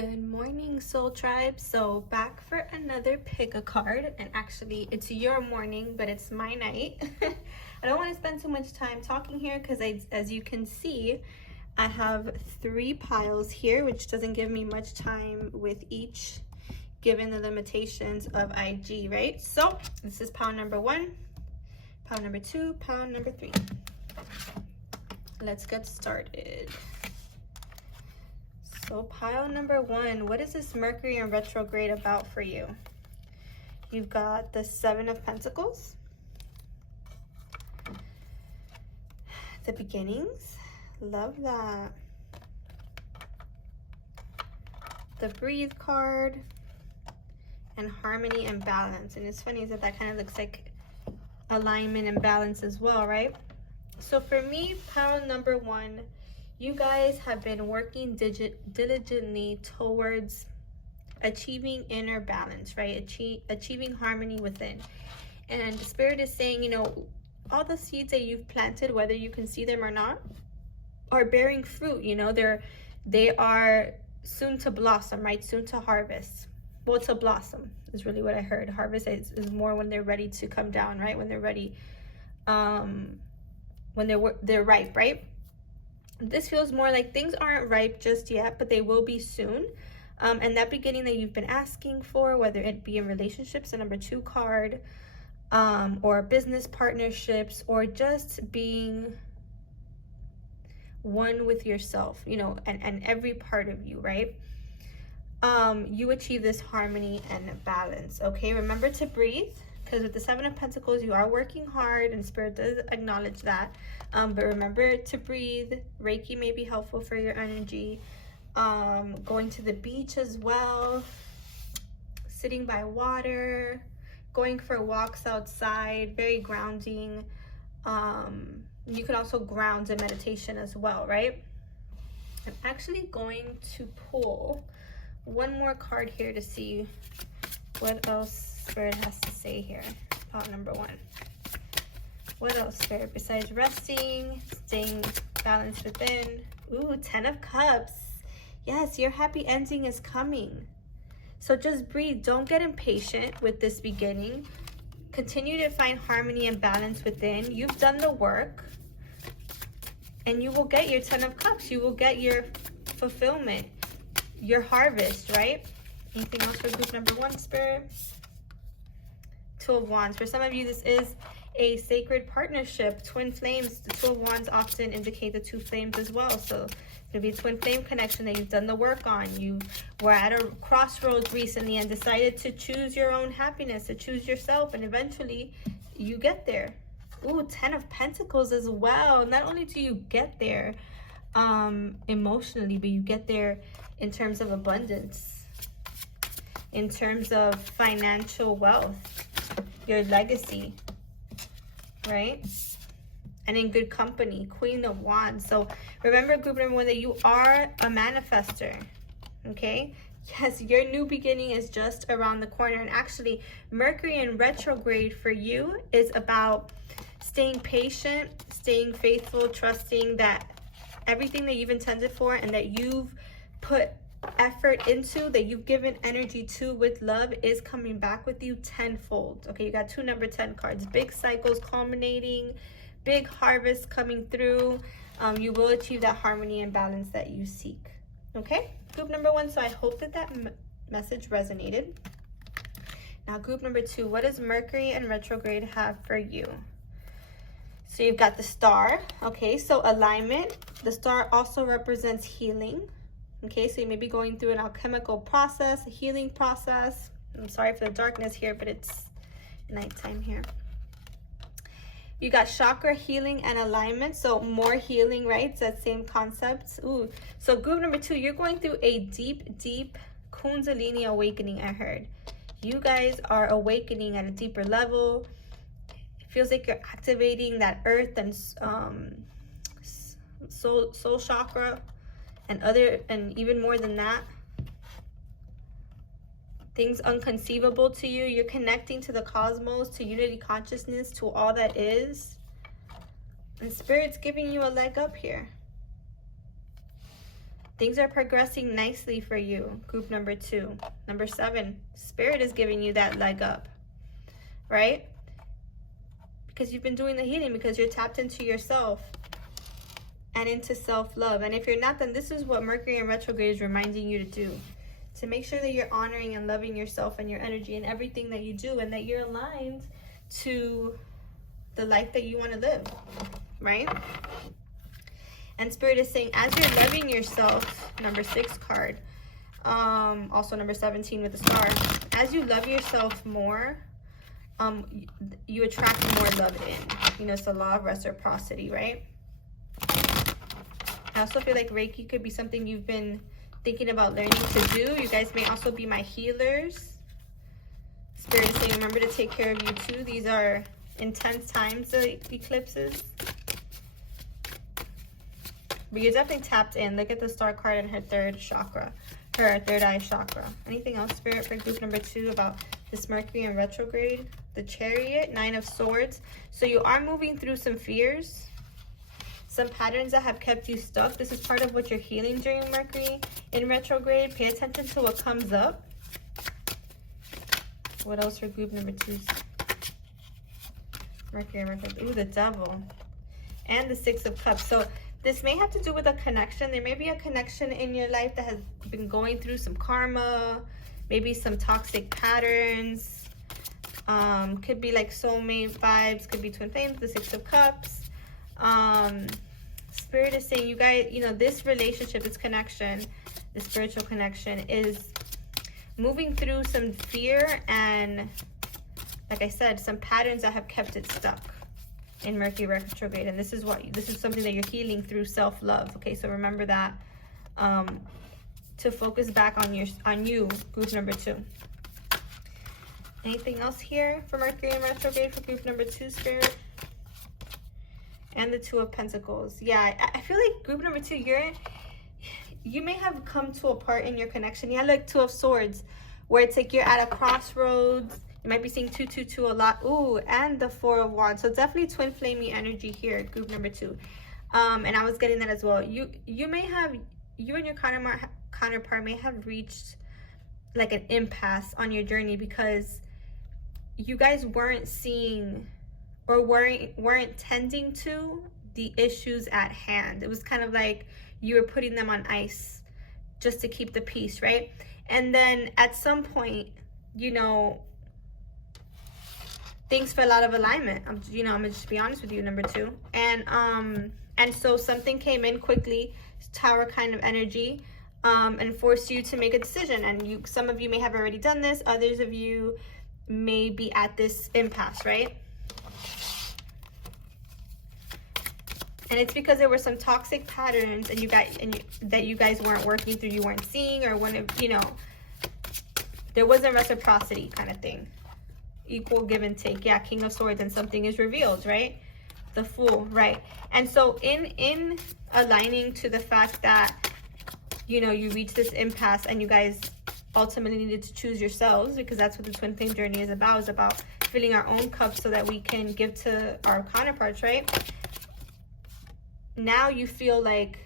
Good morning, Soul Tribe. So back for another pick a card, and actually it's your morning, but it's my night. I don't want to spend too much time talking here because as you can see, I have 3 piles here, which doesn't give me much time with each, given the limitations of IG, right? So this is pile number 1, pile number 2, pile number 3. Let's get started. So pile number 1, what is this Mercury in retrograde about for you? You've got the 7 of Pentacles, the beginnings, love that, the breathe card, and harmony and balance. And it's funny is that kind of looks like alignment and balance as well, right? So for me, pile number 1, you guys have been working diligently towards achieving inner balance, right? Achieving harmony within. And Spirit is saying, you know, all the seeds that you've planted, whether you can see them or not, are bearing fruit. You know, they are soon to blossom, right? Soon to harvest. Well, to blossom is really what I heard. Harvest is more when they're ready to come down, right? When they're ready, when they're ripe, right? This feels more like things aren't ripe just yet, but they will be soon. And that beginning that you've been asking for, whether it be in relationships, the number 2 card, or business partnerships, or just being one with yourself, you know, and every part of you, right? You achieve this harmony and balance, okay? Remember to breathe, because with the 7 of Pentacles, you are working hard, and Spirit does acknowledge that. But remember to breathe. Reiki may be helpful for your energy. Going to the beach as well. Sitting by water. Going for walks outside. Very grounding. You can also ground in meditation as well, right? I'm actually going to pull one more card here to see what else Spirit has to say here about number 1. What else, Spirit, besides resting, staying balanced within? Ooh, 10 of Cups. Yes, your happy ending is coming. So just breathe. Don't get impatient with this beginning. Continue to find harmony and balance within. You've done the work, and you will get your 10 of Cups. You will get your fulfillment, your harvest, right? Anything else for group number 1, Spirit? 2 of Wands. For some of you, this is a sacred partnership. Twin flames. The 2 of Wands often indicate the 2 flames as well. So it could be a twin flame connection that you've done the work on. You were at a crossroads recently and decided to choose your own happiness, to choose yourself, and eventually you get there. Ooh, 10 of Pentacles as well. Not only do you get there emotionally, but you get there in terms of abundance, in terms of financial wealth, your legacy, right? And in good company. Queen of Wands. So remember, group number 1, that you are a manifester, okay? Yes, your new beginning is just around the corner. And actually, Mercury in retrograde for you is about staying patient, staying faithful, trusting that everything that you've intended for and that you've put effort into, that you've given energy to with love, is coming back with you tenfold. Okay, you got 2 number 10 cards. Big cycles culminating, big harvest coming through. You will achieve that harmony and balance that you seek. Okay, group number 1. So I hope that message resonated. Now group number 2, what does Mercury and retrograde have for you? So you've got the star. Okay, so alignment. The star also represents healing. Okay, so you may be going through an alchemical process, a healing process. I'm sorry for the darkness here, but it's nighttime here. You got chakra healing and alignment, so more healing, right? It's that same concept. Ooh, so group number 2, you're going through a deep, deep Kundalini awakening, I heard. You guys are awakening at a deeper level. It feels like you're activating that earth and soul chakra. And even more than that, things unconceivable to you. You're connecting to the cosmos, to unity consciousness, to all that is. And Spirit's giving you a leg up here. Things are progressing nicely for you, group number 2. Number 7, Spirit is giving you that leg up, right? Because you've been doing the healing, because you're tapped into yourself and into self-love. And if you're not, then this is what Mercury in retrograde is reminding you to do. To make sure that you're honoring and loving yourself and your energy and everything that you do, and that you're aligned to the life that you want to live, right? And Spirit is saying, as you're loving yourself, number 6 card, also number 17 with the star, as you love yourself more, you attract more love in. You know, it's the law of reciprocity, right? I also feel like Reiki could be something you've been thinking about learning to do. You guys may also be my healers. Spirit is saying, remember to take care of you too. These are intense times, the eclipses. But you're definitely tapped in. Look at the star card in her 3rd chakra, her 3rd eye chakra. Anything else, Spirit, for group number 2 about this Mercury in retrograde? The Chariot, 9 of Swords. So you are moving through some fears, some patterns that have kept you stuck. This is part of what you're healing during Mercury in retrograde. Pay attention to what comes up. What else for group number 2? Mercury in retrograde. Ooh, the Devil. And the 6 of Cups. So this may have to do with a connection. There may be a connection in your life that has been going through some karma, maybe some toxic patterns. Could be like soulmate vibes, could be twin flames, the 6 of Cups. Spirit is saying, you guys, you know, this relationship, this connection, this spiritual connection is moving through some fear and, like I said, some patterns that have kept it stuck in Mercury retrograde. And this is something that you're healing through self-love. Okay, so remember that, to focus back on you, group number 2. Anything else here for Mercury in retrograde for group number 2, Spirit? And the 2 of Pentacles. Yeah, I feel like group number 2, you may have come to a part in your connection. Yeah, like 2 of Swords, where it's like you're at a crossroads. You might be seeing 222 a lot. Ooh, and the 4 of Wands. So definitely twin flamey energy here, group number 2. And I was getting that as well. You and your counterpart may have reached like an impasse on your journey, because you guys weren't seeing or weren't tending to the issues at hand. It was kind of like you were putting them on ice just to keep the peace, right? And then at some point, you know, things fell out of alignment. I'm gonna just be honest with you, number 2. And so something came in quickly, Tower kind of energy, and forced you to make a decision. And some of you may have already done this. Others of you may be at this impasse, right? And it's because there were some toxic patterns that you guys weren't working through, you weren't seeing, or there wasn't reciprocity kind of thing. Equal give and take. Yeah, King of Swords, and something is revealed, right? The Fool, right? And so in aligning to the fact that, you reached this impasse and you guys ultimately needed to choose yourselves, because that's what the twin flame journey is about. It's about filling our own cups so that we can give to our counterparts, right? Now you feel like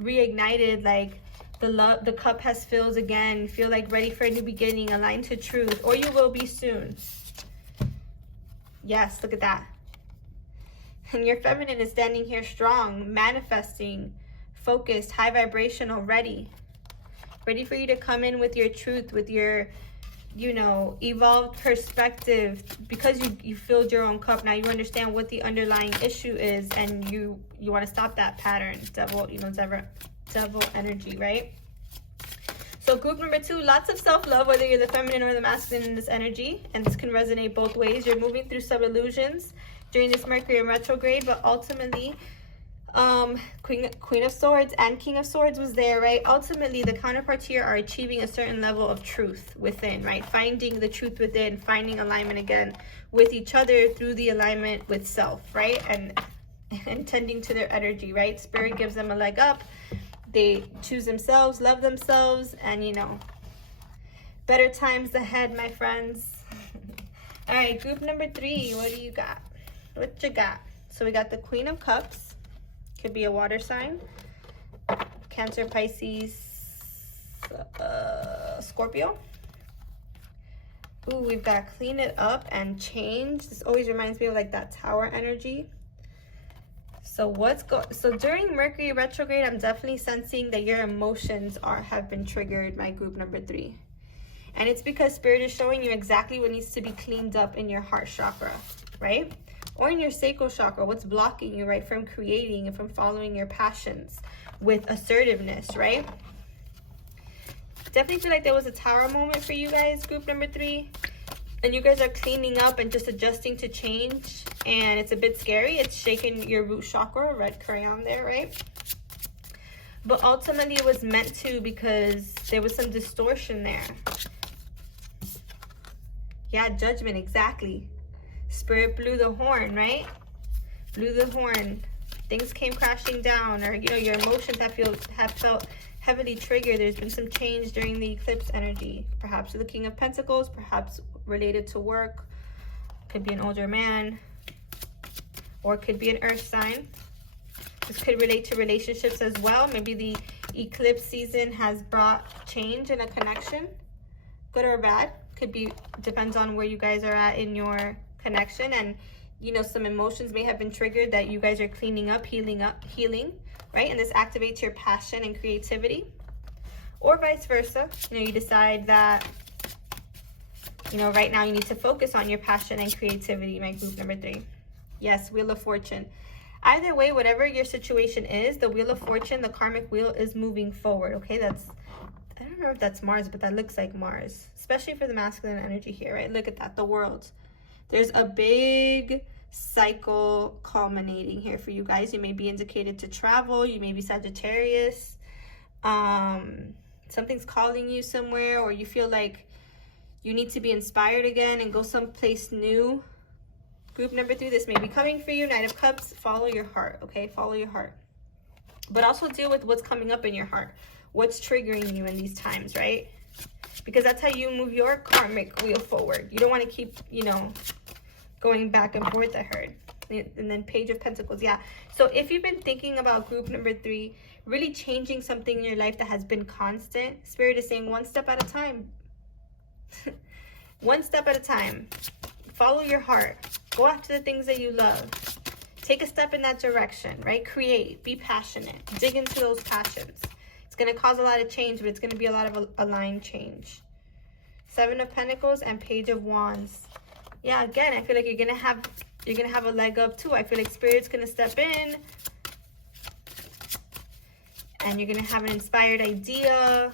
reignited, like the cup has filled again, feel like ready for a new beginning, aligned to truth, or you will be soon. Yes, look at that. And your feminine is standing here strong, manifesting, focused, high vibrational, ready for you to come in with your truth, with your evolved perspective, because you filled your own cup. Now you understand what the underlying issue is, and you want to stop that pattern. Devil energy, right? So group number 2, lots of self-love, whether you're the feminine or the masculine in this energy, and this can resonate both ways. You're moving through some illusions during this Mercury in retrograde, but ultimately Queen of Swords and King of Swords was there, right? Ultimately, the counterparts here are achieving a certain level of truth within, right? Finding the truth within, finding alignment again with each other through the alignment with self, right? And tending to their energy, right? Spirit gives them a leg up. They choose themselves, love themselves, and better times ahead, my friends. All right, group number 3, what do you got? What you got? So we got the Queen of Cups. Could be a water sign. Cancer, Pisces, Scorpio. Ooh, we've got clean it up and change. This always reminds me of like that tower energy. So so during Mercury retrograde, I'm definitely sensing that your emotions have been triggered, my group number 3. And it's because Spirit is showing you exactly what needs to be cleaned up in your heart chakra, right? Or in your sacral chakra, what's blocking you, right, from creating and from following your passions with assertiveness, right? Definitely feel like there was a tower moment for you guys, group number 3. And you guys are cleaning up and just adjusting to change. And it's a bit scary. It's shaking your root chakra, red crayon there, right? But ultimately it was meant to, because there was some distortion there. Yeah, judgment, exactly. Spirit blew the horn, right? Blew the horn. Things came crashing down, or you know, your emotions have felt heavily triggered. There's been some change during the eclipse energy, perhaps with the King of Pentacles, perhaps related to work. Could be an older man, or it could be an earth sign. This could relate to relationships as well. Maybe the eclipse season has brought change in a connection, good or bad. Could be, depends on where you guys are at in your connection. And you know, some emotions may have been triggered that you guys are cleaning up, healing, right? And this activates your passion and creativity. Or vice versa. You know, you decide that, you know, right now you need to focus on your passion and creativity, my group number 3. Yes, Wheel of Fortune. Either way, whatever your situation is, the Wheel of Fortune, the karmic wheel, is moving forward, okay? I don't remember if that's Mars, but that looks like Mars, especially for the masculine energy here, right? Look at that, the world. There's a big cycle culminating here for you guys. You may be indicated to travel. You may be Sagittarius. Something's calling you somewhere, or you feel like you need to be inspired again and go someplace new. Group number 3, this may be coming for you. Knight of Cups, follow your heart, okay? Follow your heart. But also deal with what's coming up in your heart. What's triggering you in these times, right? Because that's how you move your karmic wheel forward. You don't want to keep, you know, going back and forth, I heard. And then Page of Pentacles, yeah. So if you've been thinking about group number 3, really changing something in your life that has been constant, Spirit is saying one step at a time. One step at a time. Follow your heart. Go after the things that you love. Take a step in that direction, right? Create. Be passionate. Dig into those passions. It's going to cause a lot of change, but it's going to be a lot of aligned change. 7 of Pentacles and Page of Wands. Yeah, again, I feel like you're gonna have a leg up too. I feel like Spirit's gonna step in, and you're gonna have an inspired idea,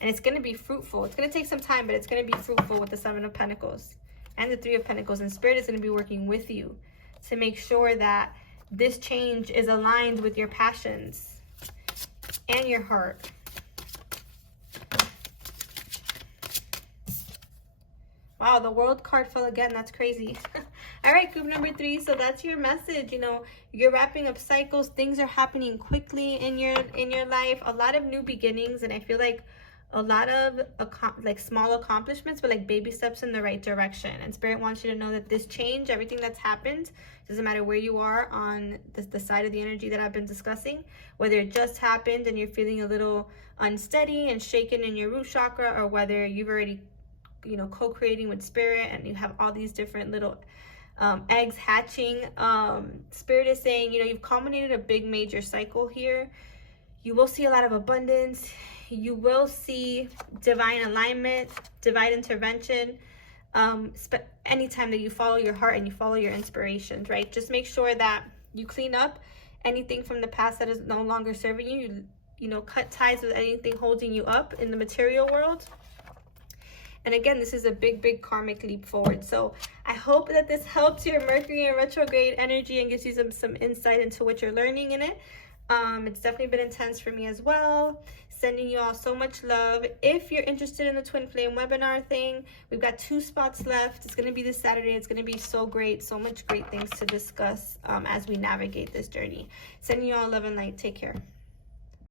and it's gonna be fruitful. It's gonna take some time, but it's gonna be fruitful with the 7 of Pentacles and the 3 of Pentacles. And Spirit is gonna be working with you to make sure that this change is aligned with your passions and your heart. Wow, the World card fell again. That's crazy. All right, group number 3. So that's your message. You know, you're wrapping up cycles. Things are happening quickly in your life. A lot of new beginnings, and I feel like a lot of like small accomplishments, but like baby steps in the right direction. And Spirit wants you to know that this change, everything that's happened, doesn't matter where you are on the side of the energy that I've been discussing, whether it just happened and you're feeling a little unsteady and shaken in your root chakra, or whether you've already, you know, co-creating with Spirit and you have all these different little eggs hatching. Spirit is saying, you know, you've culminated a big major cycle here. You will see a lot of abundance. You will see divine alignment, divine intervention. Anytime that you follow your heart and you follow your inspirations, right? Just make sure that you clean up anything from the past that is no longer serving you. You know, cut ties with anything holding you up in the material world. And again, this is a big, big karmic leap forward. So I hope that this helps your Mercury and retrograde energy and gives you some insight into what you're learning in it. It's definitely been intense for me as well. Sending you all so much love. If you're interested in the Twin Flame webinar thing, we've got 2 spots left. It's going to be this Saturday. It's going to be so great. So much great things to discuss as we navigate this journey. Sending you all love and light. Take care.